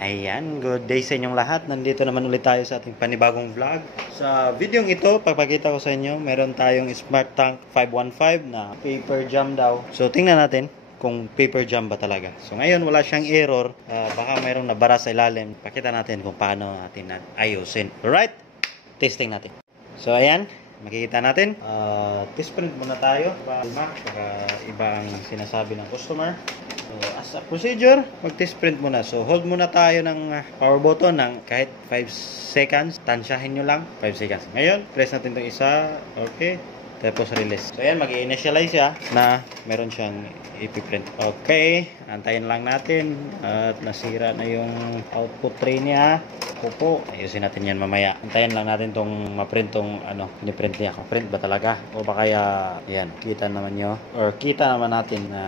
Ayan, good day sa inyong lahat. Nandito naman ulit tayo sa ating panibagong vlog. Sa videong ito, papakita ko sa inyo, meron tayong Smart Tank 515 na paper jam daw. So, tingnan natin kung paper jam ba talaga. So, ngayon wala siyang error. Baka mayroong nabara sa ilalim. Pakita natin kung paano natin ayusin. Alright, testing natin. So, ayan, makikita natin. Test print muna tayo. Baka iba ang sinasabi ng customer. So, as a procedure, mag-test print muna. So, hold muna tayo ng power button ng kahit 5 seconds. Tansyahin nyo lang, 5 seconds. Ngayon, press natin itong isa. Okay. Tapos release. So, ayan, mag-initialize siya na meron siyang ipiprint. Okay. Antayin lang natin. At nasira na yung output tray niya. Opo. Ayusin natin yan mamaya. Antayin lang natin tong ma-print tong piniprint niya. Print ba talaga? O ba kaya, yan, kita naman nyo. Or kita naman natin na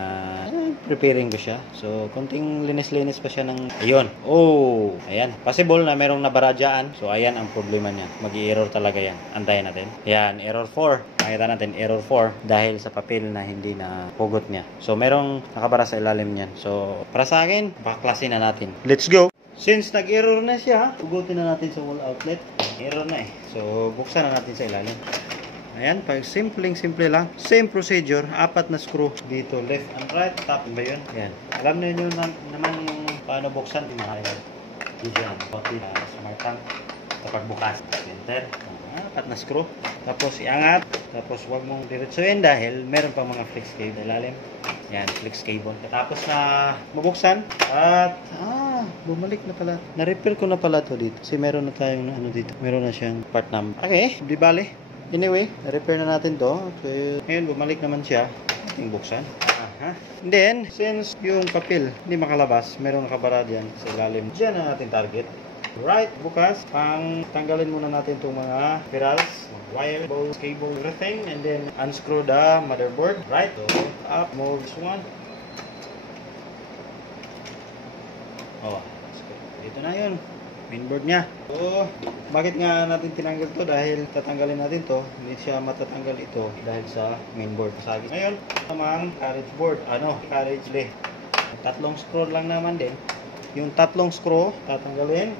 preparing ko siya. So, konting linis-linis pa siya ng ayun. Oh, ayan. Possible na merong nabara dyan. So, ayan ang problema niya. Mag-i-error talaga yan. Antayin natin. Yan, error 4. Makita natin, error 4 dahil sa papel na hindi na pugot niya. So, merong nakabara sa ilalim niyan. So, para sa akin, baklasin na natin. Let's go! Since nag-error na siya, pugutin na natin sa wall outlet. Error na eh. So, buksan na natin sa ilalim. Ayan, pag simple lang. Same procedure, 4 na screw dito, left and right, top ba yun? Ayan. Alam niyo naman yung paano buksan, di makalimutan. Diyan, smart tank. Kapag bukas, enter. 4 na screw. Tapos iangat. Tapos huwag mong diretsuin dahil meron pa mga flex cable ilalim. Yan, flex cable. Tapos na mabuksan at bumalik na pala. Na-repair ko na pala to dito. Kasi meron na tayong dito. Meron na siyang part number. Okay, di bale. Anyway, na-repair na natin to. So, ngayon bumalik naman siya. Ating buksan. And then, since yung papel hindi makalabas, meron nakabara dyan sa ilalim. Diyan na natin target. Right, bukas, tanggalin muna natin itong mga spirals, wire, balls, cable, everything, and then unscrew the motherboard. Right, so up, move this one. Oh, dito na yun, mainboard niya. So, bakit nga natin tinanggal to? Dahil tatanggalin natin to, hindi siya matatanggal ito dahil sa mainboard. Ngayon, tamang carriage board, carriage lay. 3 screw lang naman din. Yung 3 screw, tatanggalin,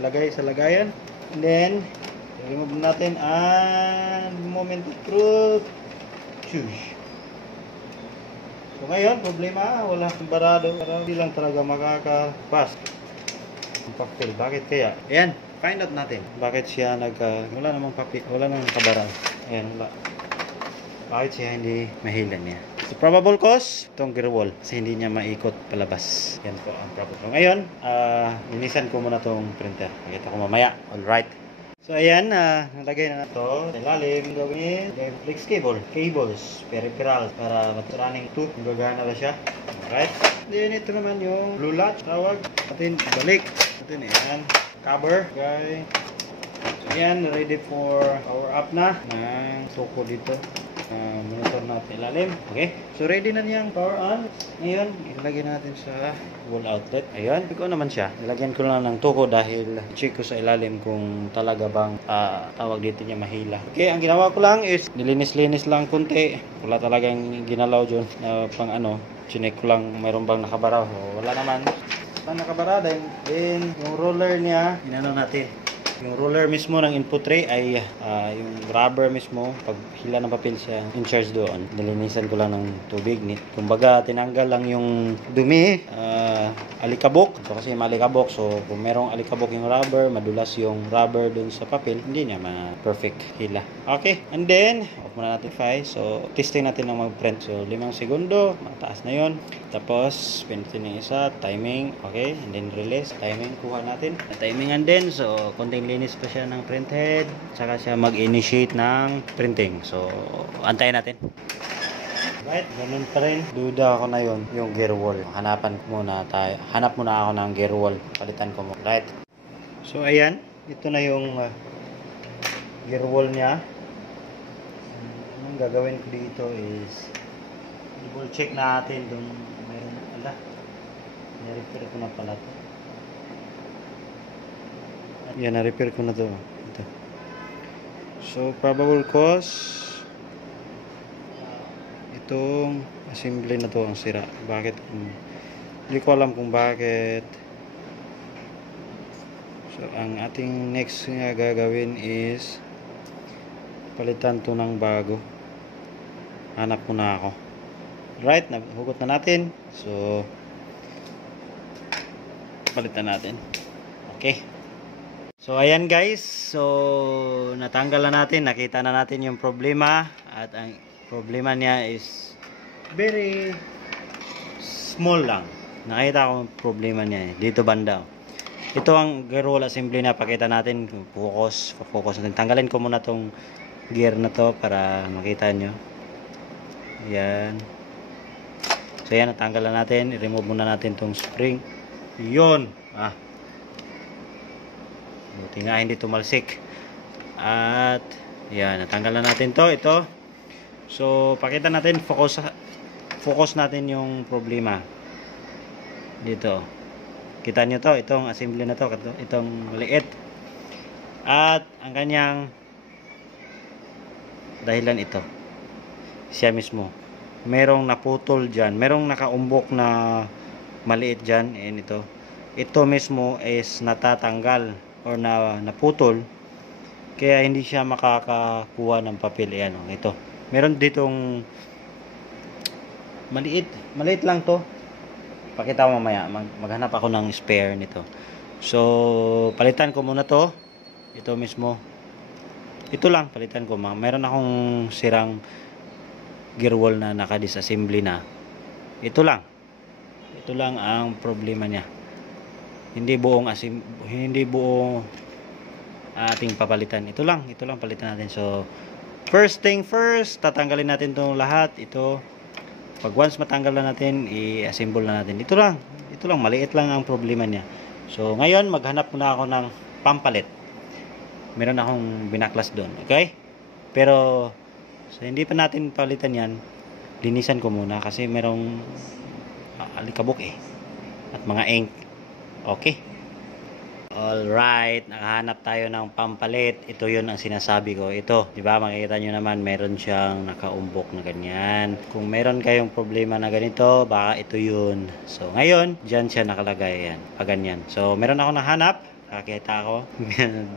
ilagay sa lagayan. And then, remove natin ang moment screw. Choose. So ngayon, problema, wala kang barado. Hindi lang talaga makakapas ang papel. Bakit kaya? Ayan, find out natin. Bakit siya wala namang papel, wala namang kabara. Ayan, wala. Bakit siya hindi mahilan niya? So, probable cause, itong gear wall. Kasi hindi niya maikot palabas. Yan po ang probable. So, ngayon, linisan ko muna itong printer. Makita ko mamaya. Alright. So, ayan, nalagay na ito. Sa ilalim, gawin flex cable. Cables, peripheral, para running tooth. Gagana na siya. Alright. Then, ito naman yung blue latch. Tawag. Atin, balik. Atin, ayan. Cover. Okay. So, ayan, ready for power up na. Ng tuko dito. Monitor natin ilalim. Okay. So, ready na niyang power on. Ngayon, ilagay natin sa wall outlet. Ayan. Iko naman siya. Ilagyan ko lang ng tuko dahil check ko sa ilalim kung talaga bang tawag dito niya mahila. Okay. Ang ginawa ko lang is nilinis-linis lang kunti. Wala talagang ginalaw dyan. Chinek ko lang mayroon bang nakabara. Wala naman. Wala nakabara. Then, yung roller niya, natin. Yung roller mismo ng input tray ay yung rubber mismo, pag hila ng papel siya in charge doon. Nilinisan ko lang ng tubig. Kumbaga, tinanggal lang yung dumi, alikabok. So, kasi malikabok. So, kung merong alikabok yung rubber, madulas yung rubber dun sa papel, hindi niya ma-perfect hila. Okay. And then, off muna natin 5. So, testing natin ng mag-print. So, 5 segundo. Mataas na yun. Tapos, pinitin yung isa. Timing. Okay. And then, release. Timing. Kuha natin. Timingan din. So, konting linis pa siya ng print head. Saka siya mag-initiate ng printing. So, antayin natin. Right, ganun pa rin. Duda ako na yun, yung gear wall. Hanap muna ako ng gear wall. Palitan ko mo. Right. So, ayan. Ito na yung gear wall niya. Anong gagawin ko dito is double check natin dun meron. Na-repair ko na pala ito. Yan, na-repair ko na to. Ito. So, probable cause itong assembly na to ang sira. Bakit? Hindi ko alam kung bakit So, ang ating next nga gagawin is palitan to ng bago. Hanap muna ako. Right, hugot na natin. So, palitan natin. Okay. So, ayan guys. So, natanggal na natin. Nakita na natin yung problema. At ang problema niya is very small lang. Nakita ko yung problema niya. Dito banda. Ito ang gear wall assembly na pakita natin. Focus natin. Tanggalin ko muna tong gear na to para makita nyo. Ayan. So, ayan. Natanggal na natin. I-remove muna natin tong spring. Yun. Buti nga hindi tumalsik. At yan, natanggal na natin to. Ito. So, pakita natin, focus natin yung problema. Dito. Kita nyo to, itong assembly na to, itong liit. At ang kanyang dahilan ito. Siya mismo. Merong naputol dyan. Merong nakaumbok na maliit dyan. Ayan ito. Ito mismo is natatanggal or naputol. Kaya hindi siya makakakuha ng papel. Ayan, ito. Meron ditong maliit lang to. Pakita ko mamaya. Maghanap ako ng spare nito. So, palitan ko muna to. Ito mismo. Ito lang, palitan ko. Meron akong sirang gear wall na naka-disassembly na. Ito lang. Ito lang ang problema niya. Hindi buong ating papalitan. Ito lang palitan natin. So, first thing first, tatanggalin natin itong lahat. Ito, pag once matanggal na natin, i-assemble na natin. Ito lang, maliit lang ang problema niya. So, ngayon, maghanap muna ako ng pampalit. Meron akong binaklas doon. Okay? Pero, so, hindi pa natin palitan yan. Linisan ko muna kasi merong alikabok at mga ink. Okay. Alright, nakahanap tayo ng pampalit. Ito 'yun ang sinasabi ko. Ito, 'di ba? Makikita nyo naman, meron siyang nakaumbok na ganyan. Kung meron kayong problema na ganito, baka ito 'yun. So, ngayon, diyan siya nakalagay yan. Pa ganyan. So, meron ako nahanap. Nakakita ako.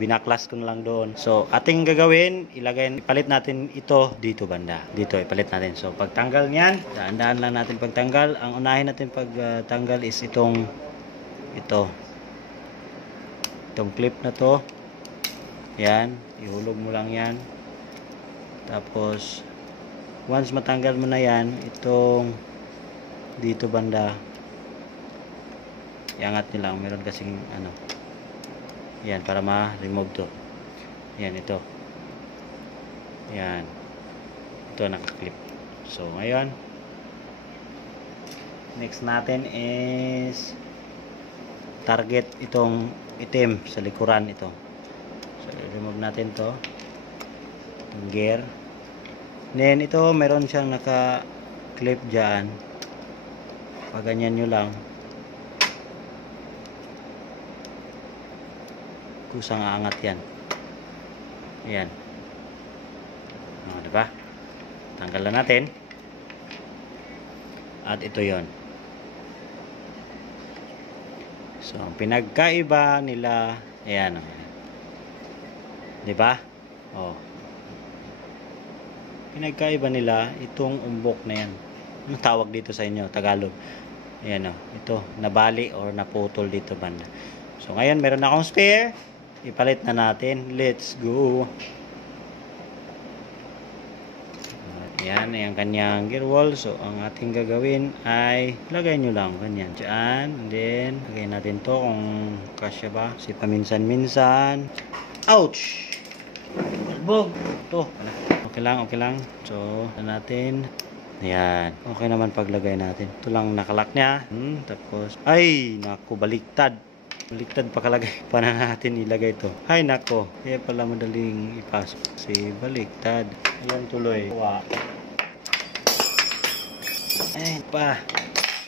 Binaklas ko na lang doon. So, ating gagawin, ipalit natin ito dito banda. Dito, ipalit natin. So, pagtanggal niyan, daan-daan lang natin pagtanggal. Ang unahin natin pagtanggal is itong clip na to. Yan, ihulog mo lang yan. Tapos once matanggal mo na yan, itong dito banda, iangat nyo lang. Meron kasing yan, para ma-remove to. Yan, ito. Yan, ito nakaklip. So ngayon, next natin is target itong itim sa likuran ito. So, remove natin to. Itong gear. Then, ito, meron siyang naka-clip dyan. Paganyan nyo lang. Kusang aangat yan. Ayan. Diba? Tanggal na natin. At ito yon. So, ang pinagkaiba nila, ayan, di ba? Oh. Pinagkaiba nila itong umbok na yan. Ano tawag dito sa inyo, Tagalog? Ayan, ito, nabali or naputol dito banda. So, ngayon, meron na akong spare. Ipalit na natin. Let's go. Yan, yung kanyang gear wall. So, ang ating gagawin ay lagay nyo lang, ganyan. Diyan, and then, lagay natin to kung kasya ba. Kasi paminsan-minsan. Ouch! Bog! Ito. Okay lang. So, natin. Ayan. Okay naman paglagay natin. Ito lang nakalak niya. Tapos, ay, naku, baliktad. Baliktad pa kalagay. Paano natin ilagay ito? Ay, nako. Kaya pala madaling ipasok. Kasi baliktad. Ayan tuloy. Wow. Ayan pa.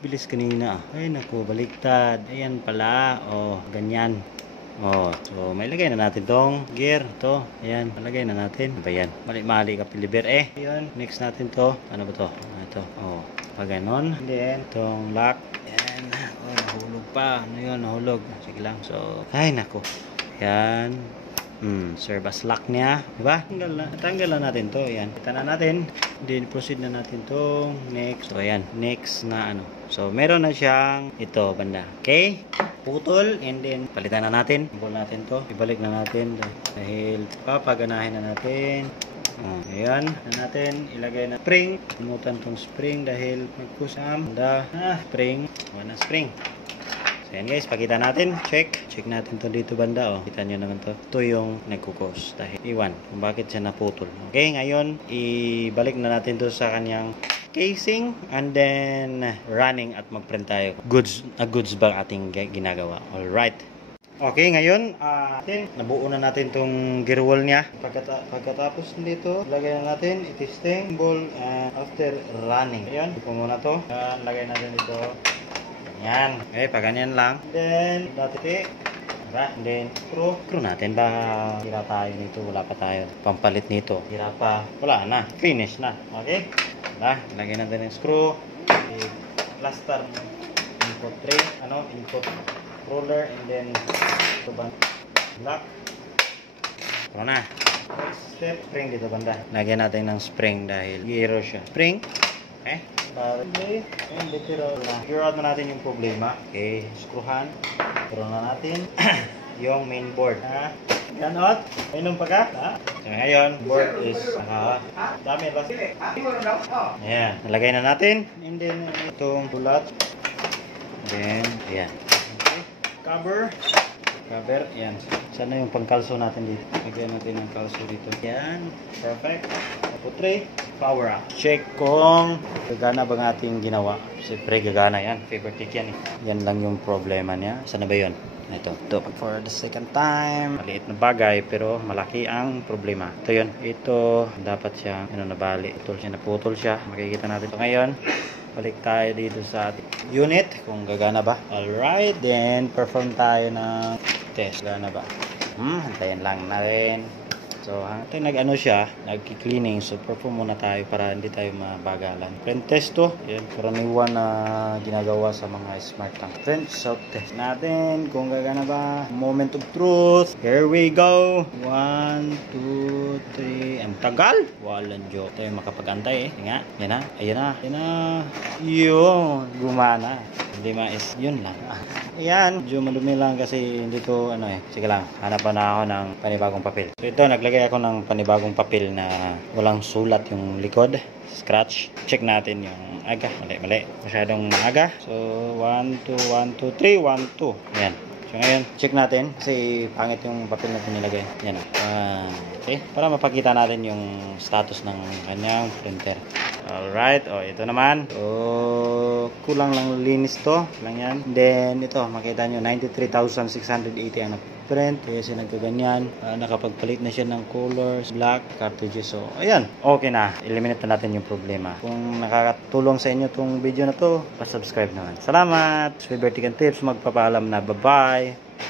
Bilis kanina. Ay, nako. Baliktad. Ayan pala. Oh, ganyan. Oh, so may lagay na natin tong gear. Ito. Ayan. Malagay na natin. Ano ba yan? Mali ka piliber. Ayan. Next natin to. Ano ba to? Ito. Oh. Pag ganon. Then, itong lock. Ayan. Oh. Nahulog pa. Ano yun? Nahulog. Sige lang. So, ay nako. Yan. Serve as lock niya. Diba? Tanggal na natin to. Yan. Kita na natin. Then, proceed na natin to. Next. So, ayan. Next na ano. So, meron na siyang ito, banda. Okay? Putol. And then, palitan na natin. Ibol natin to. Ibalik na natin. Dahil, papaganahin na natin. Ayan. Na natin. Ilagay na spring. Pinutan tong spring dahil magkusam. Banda. Spring. Wala spring. So, yan guys, pakita natin. Check natin to dito banda. Kita nyo naman to. Ito yung nagkukos. Dahil iwan kung bakit siya naputol. Okay, ngayon, ibalik na natin to sa kanyang casing. And then, running at mag-print tayo. Goods ba ating ginagawa? Alright. Okay, ngayon, nabuo na natin tong gear wall niya. Pagkatapos dito, lagay na natin itisting ball and after running. Ayan, ipo muna to. Lagay natin dito. Yan. Okay, pag ganyan lang. Then, dati, then, screw natin. Baka hira tayo nito. Wala pa tayo pampalit nito. Hira pa. Wala na. Finish na. Okay? Lagyan natin yung screw. Plaster. Input tray. Input roller. And then, lock. Ito na. Next step, spring dito banda. Lagyan natin ng spring dahil giro siya. Spring. Okay? And literal na. Figure out na natin yung problema. Okay, screwhan. Pero na natin yung main board. Ganot. Inom pa ka? So, ngayon, board is dami ba? Ayan. Nalagay na natin. And then, itong bulat. Then, ayan. Okay. Cover. Ayan. Sana yung pangkalso natin dito. Lagyan natin ng kalso dito. Ayan. Perfect. Tray. Power up. Check kung gagana bang ating ginawa. Siyempre gagana yan. Favorite tick yan eh. Yan lang yung problema niya. Sana ba yun? Ito for the second time. Maliit na bagay pero malaki ang problema. Ito yun. Ito dapat siya nabali. Naputol siya. Makikita natin ito ngayon. Balik tayo dito sa ating unit kung gagana ba. Alright. Then perform tayo ng test. Gagana ba? Hantayin lang natin. So, hanggang nag-ano siya, nag-cleaning. So, perform muna tayo para hindi tayo mabagalan. Print test to. Yan, karaniwan na ginagawa sa mga smart tank. Print sound test natin kung gagana ba. Moment of truth. Here we go. 1, 2, 3. Ang tagal. Walang joke. Tayo makapag-antay eh. Nga. Yan na. Ayan na. Ayan na. Yun. Gumana. Hindi mais. Yun lang. Ayan. Medyo madumi lang kasi hindi ko Sige lang. Hanapan na ako ng panibagong papel. So, ito. Naglagay ako ng panibagong papel na walang sulat yung likod. Scratch. Check natin yung aga. Mali. Masyadong maaga. So, 1, 2, 1, 2, 3, 1, 2. Ayan. So, ngayon, check natin. Kasi pangit yung papel na pinilagay. Yan o. Okay. Para mapakita natin yung status ng kanyang printer. Alright. Ito naman. So, kulang lang linis to. Lang yan. Then, ito. Makita nyo. 93,680 ang print. Kaya siya nagkaganyan. Nakapagpalit na siya ng colors, black, cartridges. So, ayan. Okay na. Eliminate na natin yung problema. Kung nakakatulong sa inyo tong video na to, pa-subscribe naman. Salamat! Liberty Tips. Magpapaalam na. Bye-bye!